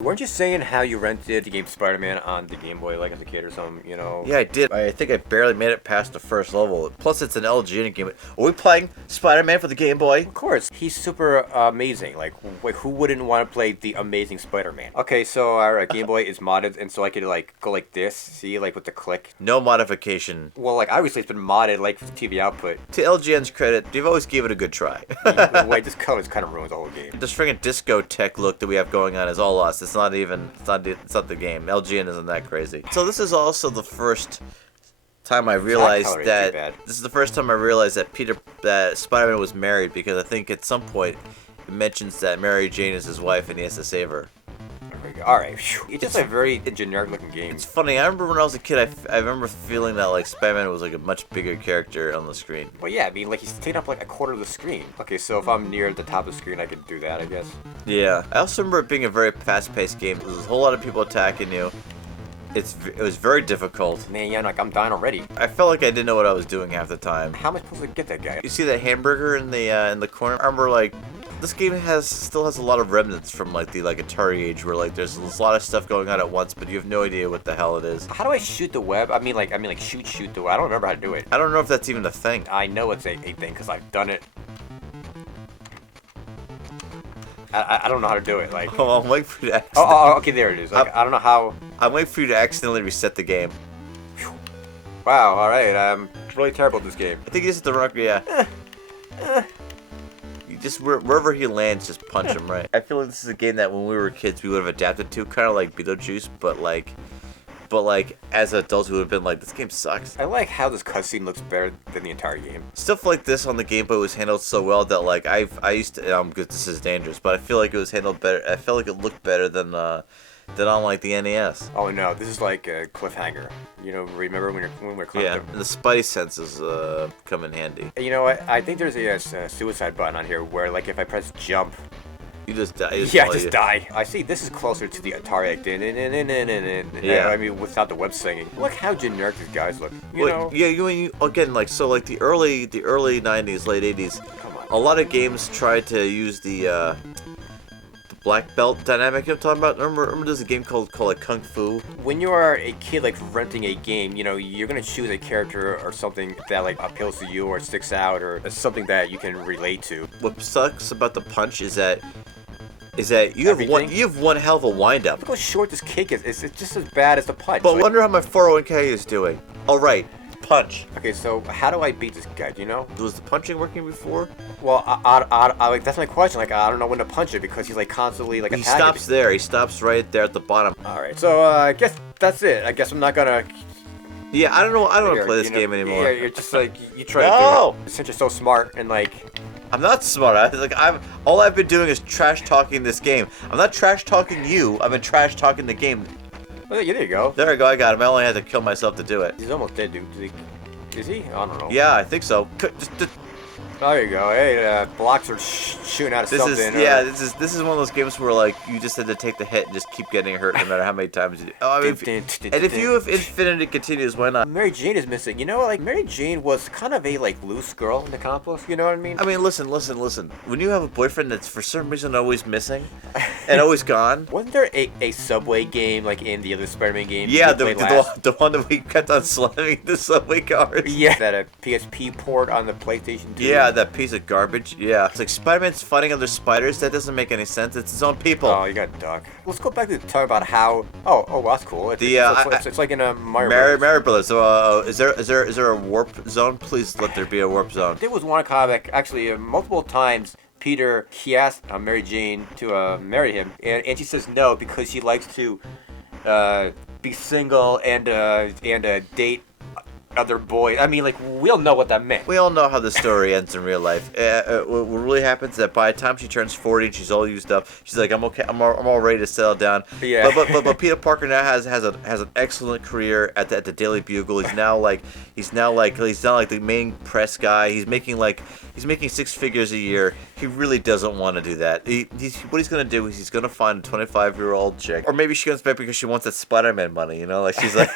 Weren't you saying how you rented the game Spider-Man on the Game Boy like as a kid or something, you know? Yeah, I did. I think I barely made it past the first level. Plus, it's an LG game. Are we playing Spider-Man for the Game Boy? Of course. He's super amazing. Like, who wouldn't want to play the Amazing Spider-Man? Okay, so our Game Boy is modded, and so I could, like, go like this, see, like, with the click. No modification. Well, like, obviously it's been modded, like, for the TV output. To LGN's credit, they've always gave it a good try. The way this color kind of ruins the whole game. This friggin' discotheque look that we have going on is all us. It's not even... It's not the game. LGN isn't that crazy. So this is also the first time I realized that Spider-Man was married, because I think at some point it mentions that Mary Jane is his wife and he has to save her. Alright, it's just a very generic looking game. It's funny, I remember when I was a kid, I remember feeling that like Spider-Man was like a much bigger character on the screen. Well, yeah, I mean, like, he's taking up like a quarter of the screen. Okay, so if I'm near the top of the screen, I could do that, I guess. Yeah, I also remember it being a very fast-paced game. There was a whole lot of people attacking you. It was very difficult. Man, yeah, like, I'm dying already. I felt like I didn't know what I was doing half the time. How am I supposed to get that guy? You see that hamburger in the corner? I remember, like, this game still has a lot of remnants from like the Atari age, where like there's a lot of stuff going on at once, but you have no idea what the hell it is. How do I shoot the web? I mean like shoot the web. I don't remember how to do it. I don't know if that's even a thing. I know it's a thing because I've done it. I don't know how to do it. Like. Oh, I'm waiting for you to. Okay, there it is. Like, I don't know how. I'm waiting for you to accidentally reset the game. Wow. All right. I'm really terrible at this game. I think you just hit the wrong. Yeah. Just wherever he lands, just punch him, right? I feel like this is a game that when we were kids we would have adapted to, kind of like Beetlejuice, but like as adults we would have been like, this game sucks. I like how this cutscene looks better than the entire game. Stuff like this on the Game Boy was handled so well that like I used to. This is dangerous, but I feel like it was handled better. I felt like it looked better than on like the NES. Oh no, this is like a cliffhanger. You know, remember when we're yeah, and the Spidey senses come in handy. You know what? I think there's a suicide button on here where, like, if I press jump, you just die. I just die. I see. This is closer to the Atari. Yeah. I mean, without the web singing. Look how generic these guys look. You know? Yeah. You again, like, so like the early '90s, late '80s. Come on. A lot of games tried to use the black belt dynamic I'm talking about. Remember there's a game called like Kung Fu? When you are a kid, like, renting a game, you know, you're gonna choose a character or something that, like, appeals to you or sticks out or something that you can relate to. What sucks about the punch is that you have one hell of a wind up. Look how short this kick is. It's just as bad as the punch. But wonder how my 401k is doing. All right. Punch. Okay, so how do I beat this guy? Do you know? Was the punching working before? Well, I like, that's my question. Like, I don't know when to punch it because he's like constantly like attacking. He stops there. He stops right there at the bottom. All right, so I guess that's it. I guess I'm not gonna. Yeah, I don't know. I don't want to play this game anymore. Yeah, you're just like you try to do it. Since you're so smart and like. I'm not smart. All I've been doing is trash talking this game. I'm not trash talking you. I've been trash talking the game. Well, there you go. There I go. I got him. I only had to kill myself to do it. He's almost dead, dude. Is he? I don't know. Yeah, I think so. There you go. Hey, blocks are shooting out of something. This is one of those games where like you just had to take the hit and just keep getting hurt no matter how many times you do. Oh, I mean, and if you have infinity continues, why not? Mary Jane is missing. You know, like Mary Jane was kind of a like loose girl in the comic books. You know what I mean? I mean, listen. When you have a boyfriend that's for some reason always missing and always gone. Wasn't there a Subway game like in the other Spider-Man game? Yeah, the one that we kept on slamming the Subway cars. Yeah, that a PSP port on the PlayStation 2. Yeah, that piece of garbage. Yeah, it's like Spider-Man's fighting other spiders. That doesn't make any sense. It's his own people. Oh, you got duck. Let's go back to talk about how. Oh, well, that's cool. It's like in a Mario Brothers. So, is there a warp zone? Please let there be a warp zone. There was one comic actually multiple times. Peter, he asked Mary Jane to marry him, and she says no because she likes to be single and date other boys. I mean, like, we all know what that meant. We all know how the story ends in real life. What really happens is that by the time she turns 40 and she's all used up, she's like, I'm okay. I'm all ready to settle down. Yeah. But Peter Parker now has an excellent career at the Daily Bugle. He's now like the main press guy. He's making 6 figures a year. He really doesn't want to do that. What he's gonna do is he's gonna find a 25-year-old chick, or maybe she comes back because she wants that Spider-Man money. You know, like she's like.